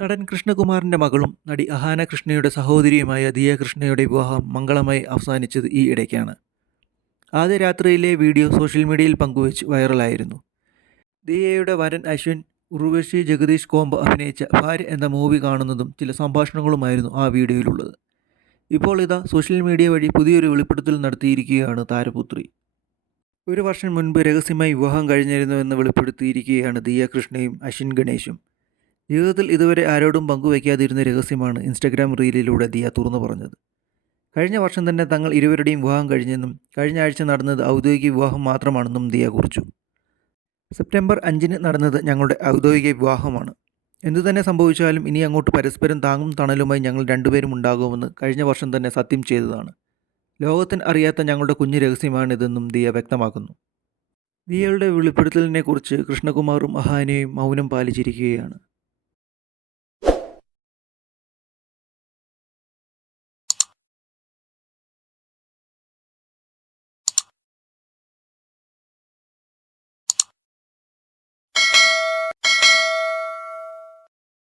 നടൻ കൃഷ്ണകുമാറിന്റെ മകളും നടി അഹാന കൃഷ്ണയുടെ സഹോദരിയുമായ ദിയ കൃഷ്ണയുടെ വിവാഹം മംഗളമായി അവസാനിച്ചത് ഈ ഇടയ്ക്കാണ്. ആദ്യ രാത്രിയിലെ വീഡിയോ സോഷ്യൽ മീഡിയയിൽ പങ്കുവച്ച് വൈറലായിരുന്നു. ദിയയുടെ വരൻ അശ്വിൻ ഉർവശി ജഗദീഷ് കോംബ് അഭിനയിച്ച ഭാര്യ എന്ന മൂവി കാണുന്നതും ചില സംഭാഷണങ്ങളുമായിരുന്നു ആ വീഡിയോയിലുള്ളത്. ഇപ്പോൾ ഇതാ സോഷ്യൽ മീഡിയ വഴി പുതിയൊരു വെളിപ്പെടുത്തൽ നടത്തിയിരിക്കുകയാണ് താരപുത്രി. ഒരു വർഷം മുൻപ് രഹസ്യമായി വിവാഹം കഴിഞ്ഞിരുന്നുവെന്ന് വെളിപ്പെടുത്തിയിരിക്കുകയാണ് ദിയ കൃഷ്ണയും അശ്വിൻ ഗണേശും. ജീവിതത്തിൽ ഇതുവരെ ആരോടും പങ്കുവയ്ക്കാതിരുന്ന രഹസ്യമാണ് ഇൻസ്റ്റഗ്രാം റീലിലൂടെ ദിയ തുറന്നു പറഞ്ഞത്. കഴിഞ്ഞ വർഷം തന്നെ തങ്ങൾ ഇരുവരുടെയും വിവാഹം കഴിഞ്ഞെന്നും കഴിഞ്ഞ ആഴ്ച നടന്നത് ഔദ്യോഗിക വിവാഹം മാത്രമാണെന്നും ദിയ കുറിച്ചു. സെപ്റ്റംബർ അഞ്ചിന് നടന്നത് ഞങ്ങളുടെ ഔദ്യോഗിക വിവാഹമാണ്. എന്തു തന്നെ സംഭവിച്ചാലും ഇനി അങ്ങോട്ട് പരസ്പരം താങ്ങും തണലുമായി ഞങ്ങൾ രണ്ടുപേരും ഉണ്ടാകുമെന്ന് കഴിഞ്ഞ വർഷം തന്നെ സത്യം ചെയ്തതാണ്. ലോകത്തിന് അറിയാത്ത ഞങ്ങളുടെ കുഞ്ഞു രഹസ്യമാണിതെന്നും ദിയ വ്യക്തമാക്കുന്നു. ദിയയുടെ വെളിപ്പെടുത്തലിനെക്കുറിച്ച് കൃഷ്ണകുമാറും അഹാനയും മൗനം പാലിച്ചിരിക്കുകയാണ്.